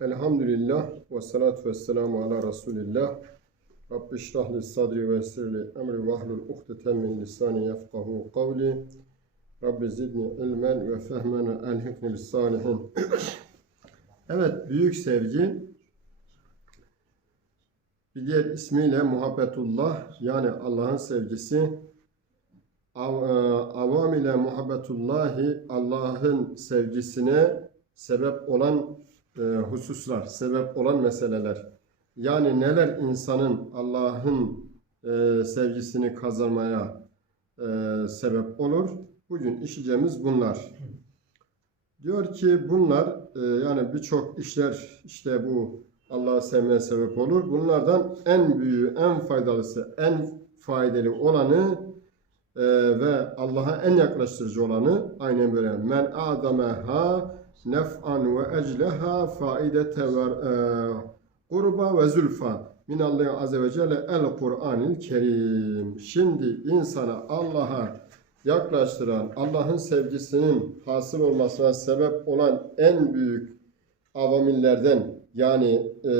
Elhamdülillah ve salatu ve selamu ala Resulillah. Rabbi şrah li sadri ve yessir li emri ve ahlul ukdeten min lisani yefkahu kavli. Rabbi zidni ilmen ve fehmen elhikni bis salihin. evet, büyük sevgi bir diğer ismiyle muhabbetullah yani Allah'ın sevgisi e, avam ile muhabbetullahi Allah'ın sevgisine sebep olan e, hususlar, sebep olan meseleler. Yani neler insanın Allah'ın e, sevgisini kazanmaya e, sebep olur? Bugün işleyeceğimiz bunlar. Diyor ki bunlar e, yani birçok işler işte bu Allah'ı sevmeye sebep olur. Bunlardan en büyüğü, en faydalısı, en faydalı olanı e, ve Allah'a en yaklaştırıcı olanı aynen böyle. Men adameha nef'an ve ecleha faidete ve e, kurba ve zülfa minallahi azze ve celle el Kur'anil kerim. Şimdi insana Allah'a yaklaştıran, Allah'ın sevgisinin hasıl olmasına sebep olan en büyük avamillerden yani e,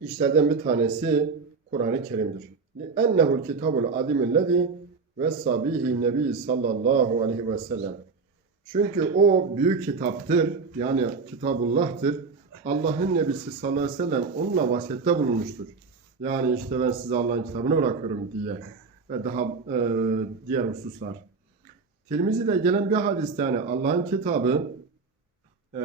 işlerden bir tanesi Kur'an-ı Kerim'dir. لِأَنَّهُ الْكِتَابُ الْعَدِمُ الَّذ۪ي وَسَّبِيهِ النَّبِيِّ sallallahu aleyhi ve sellem. Çünkü o büyük kitaptır. Yani Kitabullah'tır. Allah'ın Nebisi sallallahu aleyhi ve sellem onunla vasiyette bulunmuştur. Yani işte ben size Allah'ın kitabını bırakıyorum diye. Ve daha e, diğer hususlar. Tirmizi'de gelen bir hadiste yani Allah'ın kitabı e,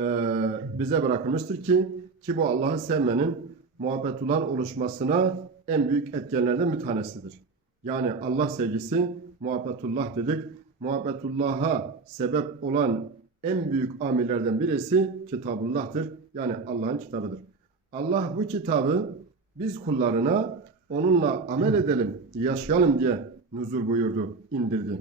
bize bırakılmıştır ki ki bu Allah'ı sevmenin muhabbetullah oluşmasına en büyük etkenlerden bir tanesidir. Yani Allah sevgisi muhabbetullah dedik. Muhabbetullah'a sebep olan en büyük amirlerden birisi Kitabullah'tır. Yani Allah'ın kitabıdır. Allah bu kitabı biz kullarına onunla amel edelim, yaşayalım diye nuzul buyurdu, indirdi.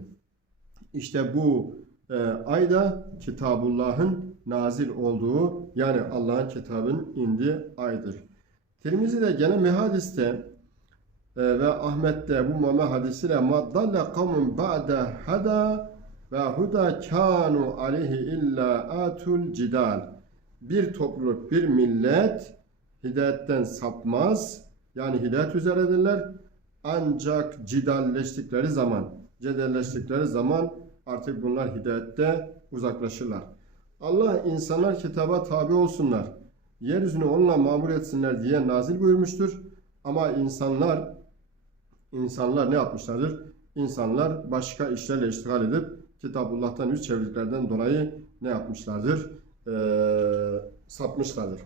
İşte bu e, ayda Kitabullah'ın nazil olduğu yani Allah'ın kitabın indiği aydır. Tirmizi'de gene mehadiste ve Ahmet'te bu mame hadisiyle maddalle kavmun ba'de hada ve huda kanu aleyhi illa atul cidal. Bir topluluk, bir millet hidayetten sapmaz. Yani hidayet üzeredirler. Ancak cidalleştikleri zaman, cedelleştikleri zaman artık bunlar hidayette uzaklaşırlar. Allah insanlar kitaba tabi olsunlar. Yeryüzünü onunla mamur etsinler diye nazil buyurmuştur. Ama insanlar insanlar ne yapmışlardır? İnsanlar başka işlerle iştigal edip Kitabullah'tan yüz çevirdiklerden dolayı ne yapmışlardır? Ee, sapmışlardır.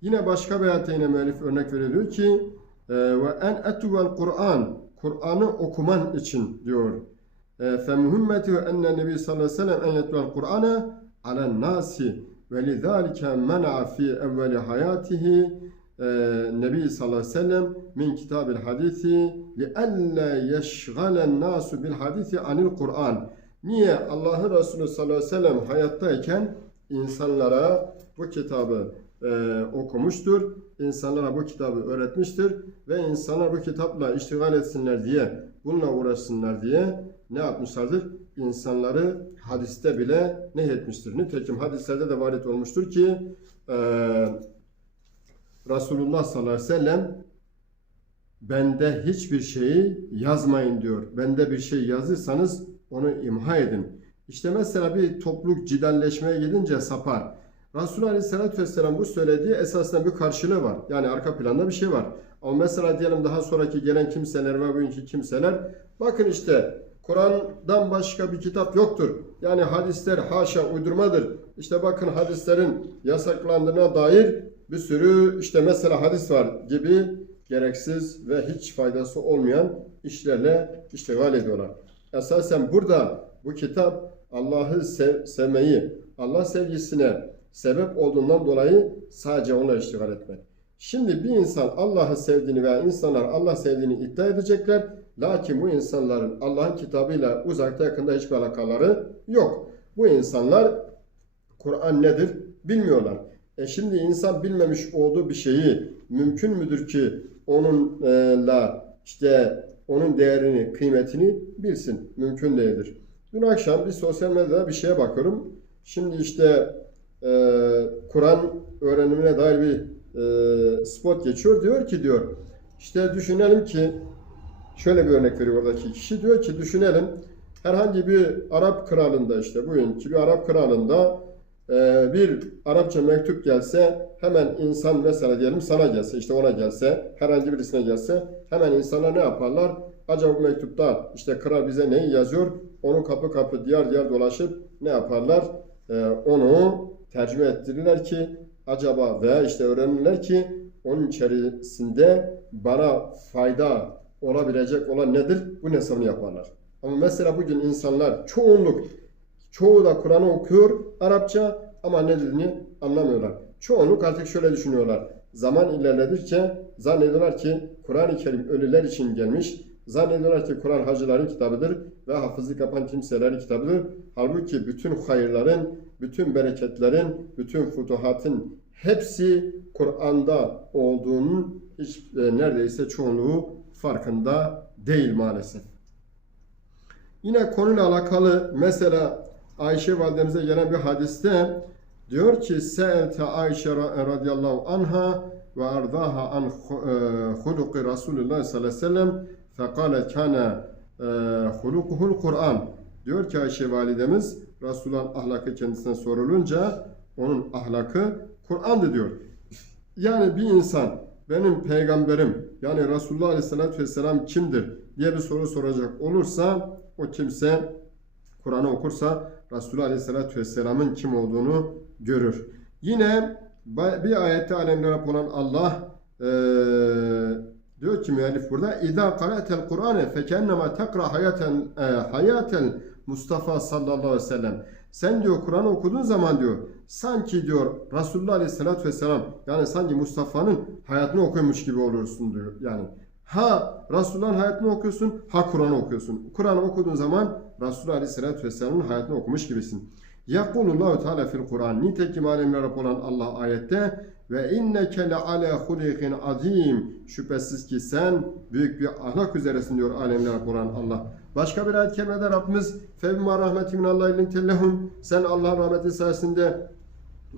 Yine başka bir ayette yine müellif örnek veriyor ki ve en etuvel Kur'an Kur'an'ı okuman için diyor. Femühimmeti ve enne nebi sallallahu aleyhi ve sellem en yetvel Kur'an'a alen nasi ve lidhalike men'a fi evveli hayatihi Nebi sallallahu aleyhi ve sellem min kitabil hadisi li alla yeşgalen nasu bil hadisi anil Kur'an. Niye Allah'ın Resulü sallallahu aleyhi ve sellem hayattayken insanlara bu kitabı e, okumuştur. İnsanlara bu kitabı öğretmiştir ve insanlar bu kitapla iştigal etsinler diye, bununla uğraşsınlar diye ne yapmışlardır? İnsanları hadiste bile ne etmiştir? Nitekim hadislerde de varit olmuştur ki e, Resulullah sallallahu aleyhi ve sellem bende hiçbir şeyi yazmayın diyor. Bende bir şey yazırsanız onu imha edin. İşte mesela bir topluluk cidalleşmeye gidince sapar. Resulullah Aleyhisselatü Vesselam bu söylediği esasında bir karşılığı var. Yani arka planda bir şey var. Ama mesela diyelim daha sonraki gelen kimseler ve bugünkü kimseler bakın işte Kur'an'dan başka bir kitap yoktur. Yani hadisler haşa uydurmadır. İşte bakın hadislerin yasaklandığına dair bir sürü işte mesela hadis var gibi gereksiz ve hiç faydası olmayan işlerle iştigal ediyorlar. Esasen burada bu kitap Allah'ı sev sevmeyi, Allah sevgisine sebep olduğundan dolayı sadece ona iştigal etmek. Şimdi bir insan Allah'ı sevdiğini veya insanlar Allah sevdiğini iddia edecekler. Lakin bu insanların Allah'ın kitabıyla uzakta yakında hiçbir alakaları yok. Bu insanlar Kur'an nedir bilmiyorlar. E şimdi insan bilmemiş olduğu bir şeyi mümkün müdür ki onunla işte onun değerini, kıymetini bilsin? Mümkün değildir. Dün akşam bir sosyal medyada bir şeye bakıyorum. Şimdi işte e, Kur'an öğrenimine dair bir e, spot geçiyor. Diyor ki diyor işte düşünelim ki şöyle bir örnek veriyor oradaki kişi diyor ki düşünelim herhangi bir Arap kralında işte bugünkü bir Arap kralında bir Arapça mektup gelse hemen insan mesela diyelim sana gelse işte ona gelse herhangi birisine gelse hemen insanlar ne yaparlar? Acaba bu mektupta işte kral bize neyi yazıyor? Onu kapı kapı diyar diyar dolaşıp ne yaparlar? E, onu tercüme ettirirler ki acaba veya işte öğrenirler ki onun içerisinde bana fayda olabilecek olan nedir? Bu hesabını yaparlar. Ama mesela bugün insanlar çoğunluk çoğu da Kur'an'ı okuyor Arapça ama ne dediğini anlamıyorlar. Çoğunluk artık şöyle düşünüyorlar. Zaman ilerledikçe zannediyorlar ki Kur'an-ı Kerim ölüler için gelmiş. Zannediyorlar ki Kur'an hacıların kitabıdır ve hafızlık yapan kimselerin kitabıdır. Halbuki bütün hayırların, bütün bereketlerin, bütün futuhatın hepsi Kur'an'da olduğunun hiç e, neredeyse çoğunluğu farkında değil maalesef. Yine konuyla alakalı mesela Ayşe validemize gelen bir hadiste diyor ki Se'elte Ayşe ra- radıyallahu anha ve ardaha an e, huluki Resulullah sallallahu aleyhi ve sellem fekale kâne hulukuhul Kur'an diyor ki Ayşe validemiz Resulullah'ın ahlakı kendisine sorulunca onun ahlakı Kur'an'dı diyor. Yani bir insan benim peygamberim yani Resulullah Aleyhisselatü Vesselam kimdir diye bir soru soracak olursa o kimse Kur'an'ı okursa Resulullah Aleyhisselatü Vesselam'ın kim olduğunu görür. Yine bir ayette alemlere olan Allah eee, diyor ki müellif burada İza qara'tel Kur'ane fekennema tekra hayaten e, hayatel Mustafa sallallahu aleyhi ve sellem. Sen diyor Kur'an okuduğun zaman diyor sanki diyor Resulullah Aleyhisselatü Vesselam yani sanki Mustafa'nın hayatını okuyormuş gibi olursun diyor. Yani ha Resulullah'ın hayatını okuyorsun ha Kur'an'ı okuyorsun. Kur'an'ı okuduğun zaman Resulullah Aleyhisselatü Vesselam'ın hayatını okumuş gibisin. Yakulullahu Teala fil Kur'an. Nitekim alemlere olan Allah ayette ve inneke le ala hulikin azim. Şüphesiz ki sen büyük bir ahlak üzeresin diyor alemlere olan Allah. Başka bir ayet kerimede Rabbimiz fevma rahmeti minallahi lintellehum. Sen Allah'ın rahmeti sayesinde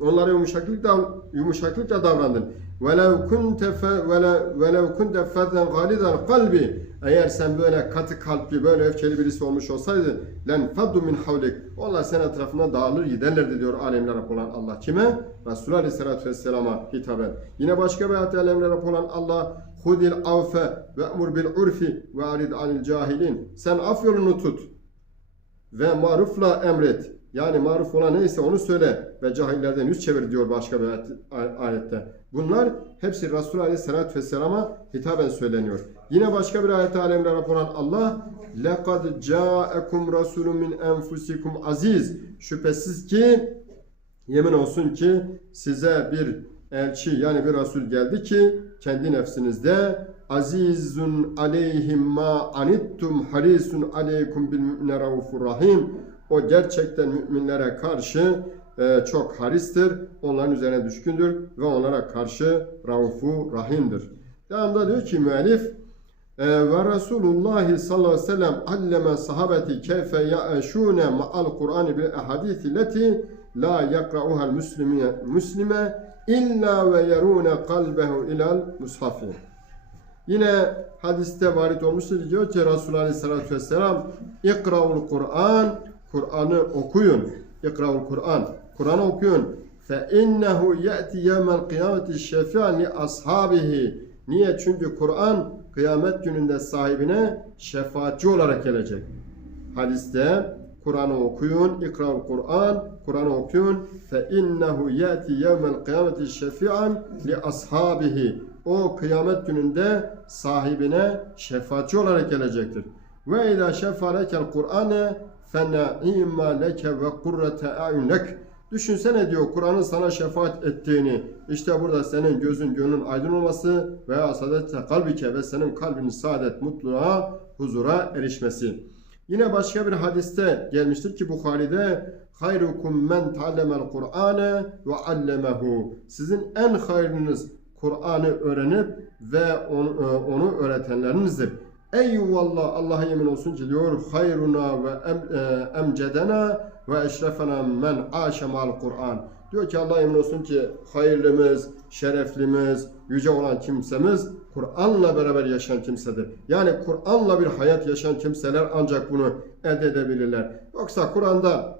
onlara yumuşaklıkla, yumuşaklıkla davrandın. Velev kunte fe, velev, velev kunte fezzen galiden kalbi eğer sen böyle katı kalpli, böyle öfkeli birisi olmuş olsaydı len faddu min havlik. Onlar senin etrafına dağılır giderlerdi diyor alemler Rabbi olan Allah. Kime? Resulullah Aleyhisselatü Vesselam'a hitaben. Yine başka bir ayette alemler Rabbi olan Allah hudil avfe ve emur bil urfi ve arid anil cahilin. Sen af yolunu tut ve marufla emret. Yani maruf olan neyse onu söyle ve cahillerden yüz çevir diyor başka bir ayet- ay- ayette. Bunlar hepsi Resulullah Aleyhisselatü Vesselam'a hitaben söyleniyor. Yine başka bir ayette alemde olan Allah لَقَدْ جَاءَكُمْ رَسُولٌ مِنْ اَنْفُسِكُمْ aziz. Şüphesiz ki yemin olsun ki size bir elçi yani bir Resul geldi ki kendi nefsinizde azizun aleyhim ma anittum harisun aleykum bil müminine raufur rahim o gerçekten müminlere karşı e, çok haristir. Onların üzerine düşkündür ve onlara karşı raufu rahimdir. Devamında diyor ki müellif e, ve Resulullah sallallahu aleyhi ve sellem alleme sahabeti keyfe ya'şune ma'al Kur'an bil ahadisi leti la yakra'uha'l müslime müslime illa ve yerune kalbehu ilal mushafi. Yine hadiste varit olmuştur diyor ki Resulullah Aleyhisselatü Vesselam İkra'ul Kur'an Kur'an'ı okuyun. İkra'ul Kur'an Kur'an'ı okuyun. Fe innehu ye'ti yevmel kıyameti şefi'an li ashabihi. Niye? Çünkü Kur'an kıyamet gününde sahibine şefaatçi olarak gelecek. Hadiste Kur'an'ı okuyun, ikra'ul Kur'an, Kur'an'ı okuyun. Fe innehu yati yevmel kıyameti şefi'an li ashabihi. O kıyamet gününde sahibine şefaatçi olarak gelecektir. Ve ila şefalekel Kur'ane fe na'imma leke ve kurrete a'yun lek. Düşünsene diyor Kur'an'ın sana şefaat ettiğini. İşte burada senin gözün gönlün aydın olması veya saadete kalbike ve senin kalbinin saadet, mutluluğa, huzura erişmesi. Yine başka bir hadiste gelmiştir ki Bukhari'de hayrukum men ta'lemel Kur'ane ve allemehu. Sizin en hayırlınız Kur'an'ı öğrenip ve onu, e, öğretenlerinizdir. Eyvallah Allah'a yemin olsun ki diyor hayruna ve em, e, emcedena ve eşrefena men aşe mal Kur'an. Diyor ki Allah emin olsun ki hayırlımız, şereflimiz, yüce olan kimsemiz Kur'an'la beraber yaşayan kimsedir. Yani Kur'an'la bir hayat yaşayan kimseler ancak bunu elde edebilirler. Yoksa Kur'an'da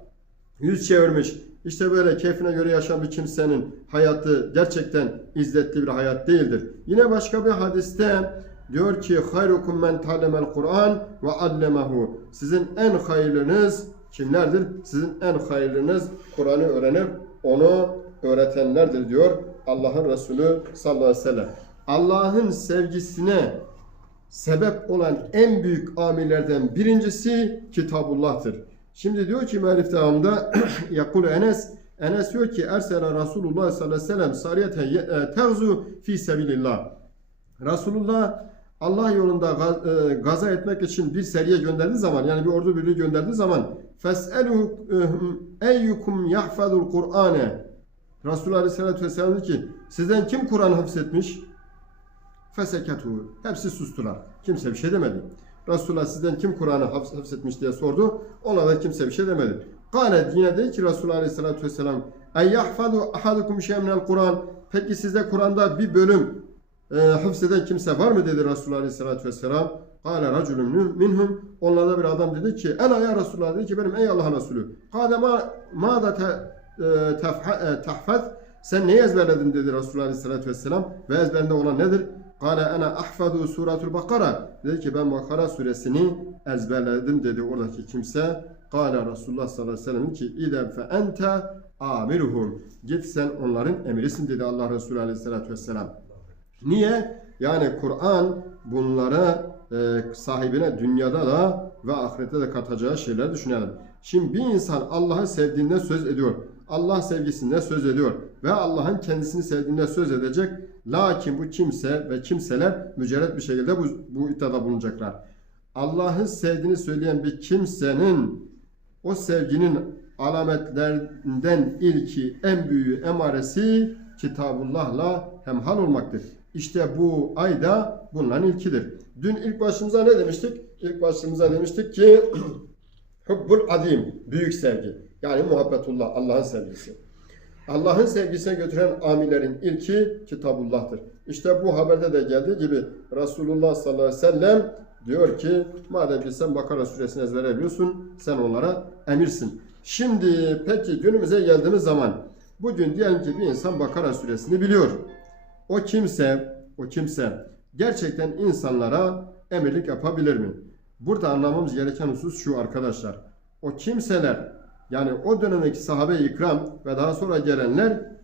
yüz çevirmiş, işte böyle keyfine göre yaşayan bir kimsenin hayatı gerçekten izzetli bir hayat değildir. Yine başka bir hadiste diyor ki hayrukum men talemel Kur'an ve allemehu. Sizin en hayırlınız kimlerdir? Sizin en hayırlınız Kur'an'ı öğrenip onu öğretenlerdir diyor Allah'ın Resulü sallallahu aleyhi ve sellem. Allah'ın sevgisine sebep olan en büyük amirlerden birincisi Kitabullah'tır. Şimdi diyor ki müellif devamında yakul Enes Enes diyor ki Ersela Resulullah sallallahu aleyhi ve sellem sariyete e, terzu fi sebilillah. Resulullah Allah yolunda e, gaza etmek için bir seriye gönderdiği zaman yani bir ordu birliği gönderdiği zaman feselu eyyukum yahfazul Kur'ane Resulullah Aleyhisselatü Vesselam dedi ki sizden kim Kur'an hafzetmiş? Fesekatu. Hepsi sustular. Kimse bir şey demedi. Resulullah sizden kim Kur'an'ı hafzetmiş diye sordu. Ona da kimse bir şey demedi. Kale yine dedi ki Resulullah Aleyhisselatü Vesselam En yahfadu ahadukum şey'en minel Kur'an Peki sizde Kur'an'da bir bölüm e, kimse var mı dedi Resulullah Aleyhisselatü Vesselam. Kale raculun minhum. Onlarda bir adam dedi ki Ela ya Resulullah dedi ki benim ey Allah'ın Resulü. Kale ma, ma da te, e, e, tahfaz sen neyi ezberledin dedi Resulullah Aleyhisselatü Vesselam ve ezberinde olan nedir? Kale ana ahfadu suratul bakara dedi ki ben Bakara suresini ezberledim dedi oradaki kimse. Kale Resulullah sallallahu aleyhi ve sellem ki idem fe ente amiruhum git sen onların emrisin dedi Allah Resulü Aleyhisselatü Vesselam. Niye? Yani Kur'an bunlara e, sahibine dünyada da ve ahirette de katacağı şeyler düşünelim. Şimdi bir insan Allah'ı sevdiğinde söz ediyor. Allah sevgisinde söz ediyor. Ve Allah'ın kendisini sevdiğinde söz edecek. Lakin bu kimse ve kimseler mücerret bir şekilde bu, bu iddiada bulunacaklar. Allah'ı sevdiğini söyleyen bir kimsenin o sevginin alametlerinden ilki, en büyüğü, emaresi Kitabullah'la hemhal olmaktır. İşte bu ayda bunların ilkidir. Dün ilk başımıza ne demiştik? İlk başımıza demiştik ki Hubbul adim, büyük sevgi. Yani muhabbetullah, Allah'ın sevgisi. Allah'ın sevgisine götüren amirlerin ilki Kitabullah'tır. İşte bu haberde de geldiği gibi Resulullah sallallahu aleyhi ve sellem diyor ki madem ki sen Bakara suresini ezbere biliyorsun sen onlara emirsin. Şimdi peki günümüze geldiğimiz zaman bugün diyelim ki bir insan Bakara suresini biliyor. O kimse, o kimse gerçekten insanlara emirlik yapabilir mi? Burada anlamamız gereken husus şu arkadaşlar. O kimseler yani o dönemdeki sahabe-i ikram ve daha sonra gelenler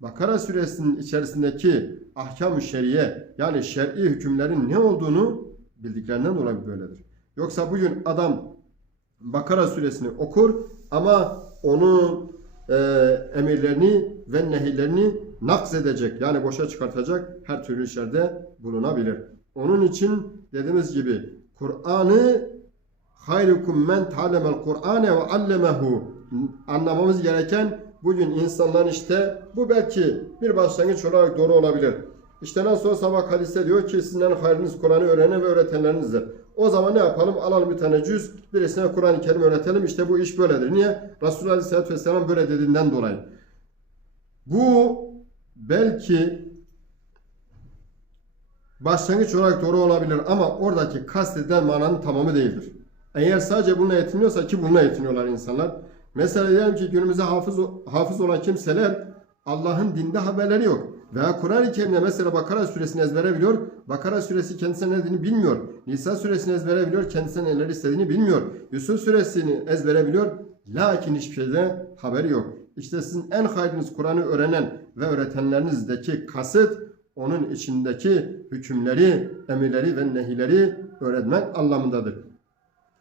Bakara suresinin içerisindeki ahkam-ı şeriye yani şer'i hükümlerin ne olduğunu bildiklerinden dolayı böyledir. Yoksa bugün adam Bakara suresini okur ama onun e, emirlerini ve nehirlerini nakz edecek yani boşa çıkartacak her türlü işlerde bulunabilir. Onun için dediğimiz gibi Kur'an'ı hayrukum men talemel Kur'ane ve allemehu anlamamız gereken bugün insanların işte bu belki bir başlangıç olarak doğru olabilir. İşte nasıl olsa bak hadiste diyor ki sizden hayrınız Kur'an'ı öğrenen ve öğretenlerinizdir. O zaman ne yapalım? Alalım bir tane cüz, birisine Kur'an-ı Kerim öğretelim. İşte bu iş böyledir. Niye? Resulullah Aleyhisselatü Vesselam böyle dediğinden dolayı. Bu belki başlangıç olarak doğru olabilir ama oradaki kastedilen mananın tamamı değildir. Eğer sadece bununla yetiniyorsa ki bununla yetiniyorlar insanlar. Mesela diyelim ki günümüzde hafız, hafız olan kimseler Allah'ın dinde haberleri yok. Veya Kur'an-ı Kerim'de mesela Bakara suresini ezbere biliyor. Bakara suresi kendisine ne dediğini bilmiyor. Nisa suresini ezbere biliyor. Kendisine neler istediğini bilmiyor. Yusuf suresini ezbere biliyor. Lakin hiçbir şeyde haberi yok. İşte sizin en hayrınız Kur'an'ı öğrenen ve öğretenlerinizdeki kasıt onun içindeki hükümleri, emirleri ve nehileri öğretmek anlamındadır.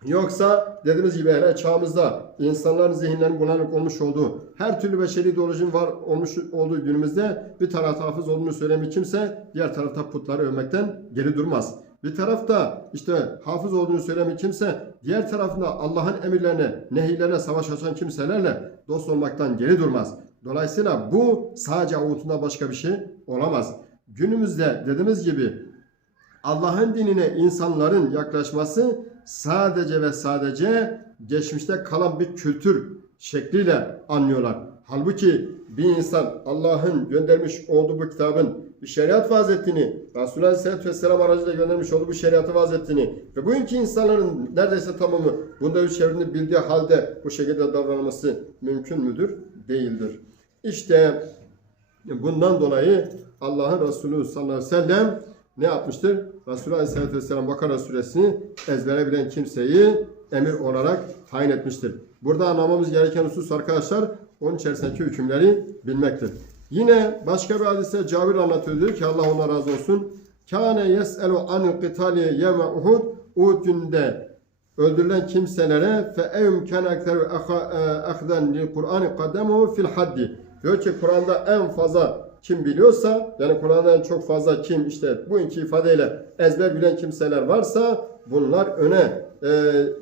Yoksa dediğimiz gibi hele çağımızda insanların zihinlerinin bulanık olmuş olduğu, her türlü beşeri ideolojinin var olmuş olduğu günümüzde bir tarafta hafız olduğunu söyleyen kimse diğer tarafta putları övmekten geri durmaz. Bir tarafta işte hafız olduğunu söyleyen kimse diğer tarafında Allah'ın emirlerine, nehirlerine savaş açan kimselerle dost olmaktan geri durmaz. Dolayısıyla bu sadece avutunda başka bir şey olamaz. Günümüzde dediğimiz gibi Allah'ın dinine insanların yaklaşması sadece ve sadece geçmişte kalan bir kültür şekliyle anlıyorlar. Halbuki bir insan Allah'ın göndermiş olduğu bu kitabın bir şeriat vaaz ettiğini, Resulullah Aleyhisselatü Vesselam aracıyla göndermiş olduğu bu şeriatı vaaz ettiğini ve bugünkü insanların neredeyse tamamı bunda üç çevreni bildiği halde bu şekilde davranması mümkün müdür? Değildir. İşte bundan dolayı Allah'ın Resulü sallallahu aleyhi ve sellem ne yapmıştır? Resulullah Aleyhisselatü Vesselam Bakara suresini ezbere bilen kimseyi emir olarak tayin etmiştir. Burada anlamamız gereken husus arkadaşlar onun içerisindeki hükümleri bilmektir. Yine başka bir hadiste Cabir anlatıyor diyor ki Allah ona razı olsun. Kâne yes'elu anil qitali yevme Uhud. Uhud gününde öldürülen kimselere fe evm kâne ekteru ahden li Kur'an kaddemuhu fil haddi. Diyor ki Kur'an'da en fazla kim biliyorsa yani Kur'an'da en çok fazla kim işte bu iki ifadeyle ezber bilen kimseler varsa bunlar öne e,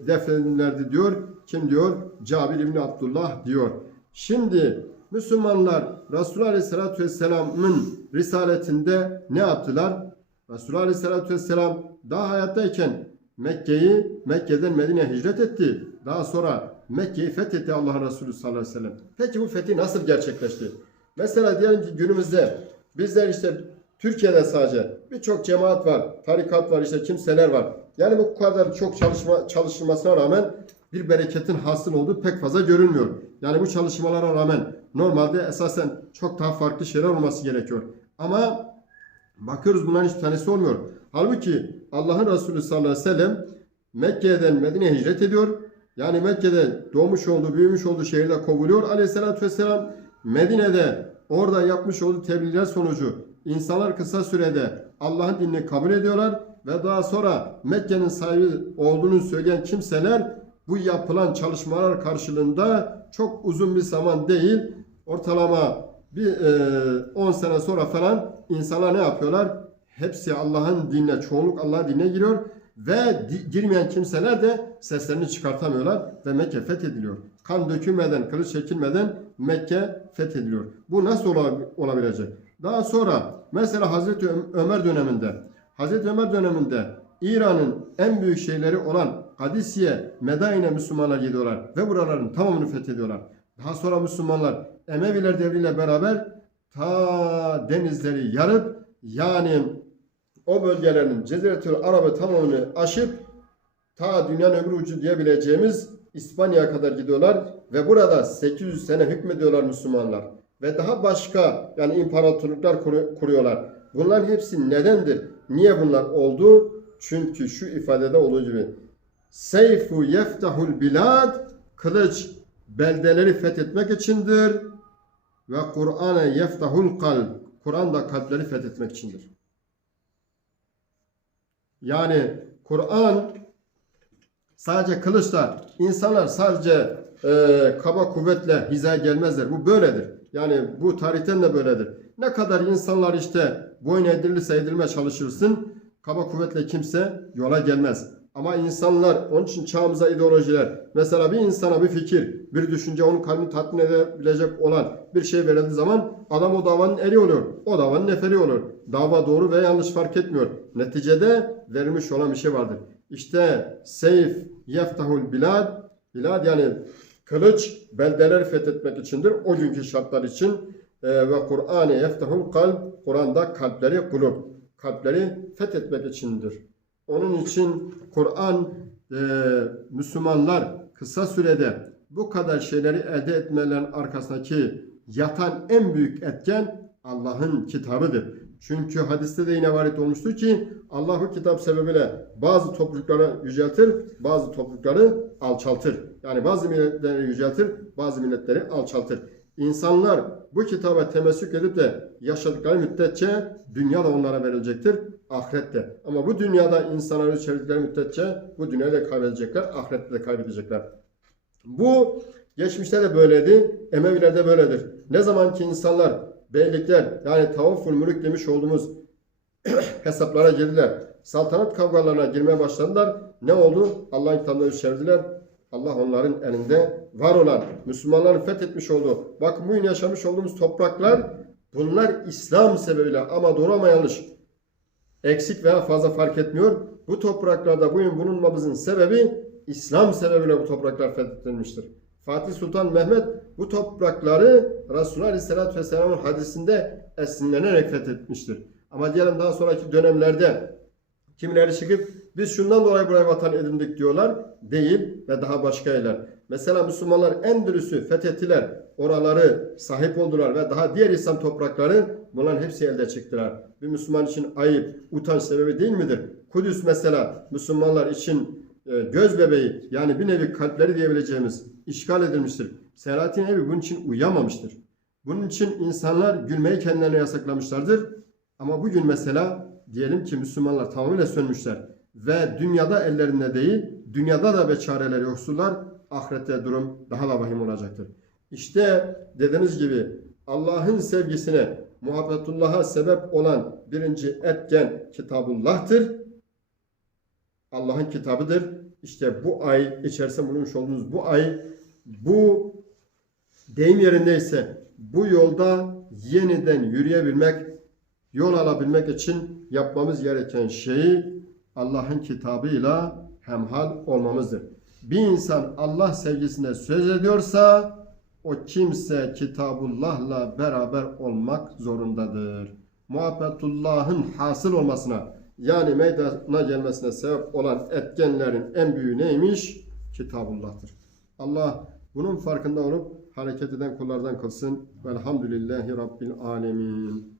defnedilirlerdi diyor. Kim diyor? Cabir İbni Abdullah diyor. Şimdi Müslümanlar Resulullah Aleyhisselatü Vesselam'ın risaletinde ne yaptılar? Resulullah Aleyhisselatü Vesselam daha hayattayken Mekke'yi Mekke'den Medine'ye hicret etti. Daha sonra Mekke'yi fethetti Allah'ın Resulü sallallahu aleyhi ve sellem. Peki bu fethi nasıl gerçekleşti? Mesela diyelim ki günümüzde bizler işte Türkiye'de sadece birçok cemaat var, tarikat var, işte kimseler var. Yani bu kadar çok çalışma çalışılmasına rağmen bir bereketin hasıl olduğu pek fazla görülmüyor. Yani bu çalışmalara rağmen normalde esasen çok daha farklı şeyler olması gerekiyor. Ama bakıyoruz bunların hiçbir tanesi olmuyor. Halbuki Allah'ın Resulü sallallahu aleyhi ve sellem Mekke'den Medine'ye hicret ediyor. Yani Mekke'de doğmuş olduğu, büyümüş olduğu şehirde kovuluyor aleyhissalatü vesselam. Medine'de orada yapmış olduğu tebliğler sonucu insanlar kısa sürede Allah'ın dinini kabul ediyorlar ve daha sonra Mekke'nin sahibi olduğunu söyleyen kimseler bu yapılan çalışmalar karşılığında çok uzun bir zaman değil ortalama bir 10 sene sonra falan insanlar ne yapıyorlar? Hepsi Allah'ın dinine, çoğunluk Allah'ın dinine giriyor ve girmeyen kimseler de seslerini çıkartamıyorlar ve Mekke fethediliyor. Kan dökülmeden, kılıç çekilmeden Mekke fethediliyor. Bu nasıl ola- olabilecek? Daha sonra mesela Hazreti Ömer döneminde Hazreti Ömer döneminde İran'ın en büyük şeyleri olan Kadisiye, Medayne Müslümanlar gidiyorlar ve buraların tamamını fethediyorlar. Daha sonra Müslümanlar Emeviler devriyle beraber ta denizleri yarıp yani o bölgelerin Ceziretül Arab'ı tamamını aşıp ta dünyanın öbür ucu diyebileceğimiz İspanya'ya kadar gidiyorlar ve burada 800 sene hükmediyorlar Müslümanlar. Ve daha başka yani imparatorluklar kuru- kuruyorlar. Bunların hepsi nedendir? Niye bunlar oldu? Çünkü şu ifadede olduğu gibi Seyfu yeftahul bilad kılıç beldeleri fethetmek içindir ve Kur'an'a yeftahul kalb Kur'an da kalpleri fethetmek içindir. Yani Kur'an sadece kılıçla insanlar sadece e, kaba kuvvetle hizaya gelmezler. Bu böyledir. Yani bu tarihten de böyledir. Ne kadar insanlar işte boyun eğdirilirse eğdirilmeye çalışırsın kaba kuvvetle kimse yola gelmez. Ama insanlar onun için çağımıza ideolojiler mesela bir insana bir fikir bir düşünce onun kalbini tatmin edebilecek olan bir şey verildiği zaman adam o davanın eri oluyor. O davanın neferi olur. Dava doğru ve yanlış fark etmiyor. Neticede verilmiş olan bir şey vardır. İşte seyf yeftahul bilad bilad yani kılıç beldeler fethetmek içindir. O günkü şartlar için e, ve Kur'an-ı yeftahul kalp Kur'an'da kalpleri kulüp kalpleri fethetmek içindir. Onun için Kur'an e, Müslümanlar kısa sürede bu kadar şeyleri elde etmelerin arkasındaki yatan en büyük etken Allah'ın kitabıdır. Çünkü hadiste de yine varit olmuştur ki Allah bu kitap sebebiyle bazı toplulukları yüceltir, bazı toplulukları alçaltır. Yani bazı milletleri yüceltir, bazı milletleri alçaltır. İnsanlar bu kitaba temessük edip de yaşadıkları müddetçe dünya da onlara verilecektir, ahirette. Ama bu dünyada insanları çevirdikleri müddetçe bu dünyayı da kaybedecekler, ahirette de kaybedecekler. Bu geçmişte de böyleydi, Emevilerde böyledir. Ne zaman ki insanlar, beylikler yani tavaful mülük demiş olduğumuz hesaplara girdiler. Saltanat kavgalarına girmeye başladılar. Ne oldu? Allah'ın kitabını çevirdiler. Allah onların elinde var olan Müslümanların fethetmiş olduğu bak bugün yaşamış olduğumuz topraklar bunlar İslam sebebiyle ama doğru ama yanlış eksik veya fazla fark etmiyor. Bu topraklarda bugün bulunmamızın sebebi İslam sebebiyle bu topraklar fethedilmiştir. Fatih Sultan Mehmet bu toprakları Resulullah Aleyhisselatü Vesselam'ın hadisinde esinlenerek fethetmiştir. Ama diyelim daha sonraki dönemlerde kimileri çıkıp biz şundan dolayı buraya vatan edindik diyorlar. Değil ve daha başka yerler. Mesela Müslümanlar Endülüs'ü fethettiler. Oraları sahip oldular ve daha diğer İslam toprakları bunların hepsi elde çıktılar. Bir Müslüman için ayıp, utanç sebebi değil midir? Kudüs mesela Müslümanlar için e, göz bebeği yani bir nevi kalpleri diyebileceğimiz işgal edilmiştir. Selahattin Ebi bunun için uyamamıştır. Bunun için insanlar gülmeyi kendilerine yasaklamışlardır. Ama bugün mesela diyelim ki Müslümanlar tamamıyla sönmüşler ve dünyada ellerinde değil, dünyada da beçareler yoksullar, ahirette durum daha da vahim olacaktır. İşte dediğiniz gibi Allah'ın sevgisine, muhabbetullah'a sebep olan birinci etken Kitabullah'tır. Allah'ın kitabıdır. İşte bu ay içerisinde bulunmuş olduğunuz bu ay bu deyim yerindeyse bu yolda yeniden yürüyebilmek, yol alabilmek için yapmamız gereken şeyi Allah'ın kitabıyla hemhal olmamızdır. Bir insan Allah sevgisine söz ediyorsa o kimse Kitabullah'la beraber olmak zorundadır. Muhabbetullah'ın hasıl olmasına yani meydana gelmesine sebep olan etkenlerin en büyüğü neymiş? Kitabullah'tır. Allah bunun farkında olup hareket eden kullardan kılsın. Velhamdülillahi Rabbil alemin.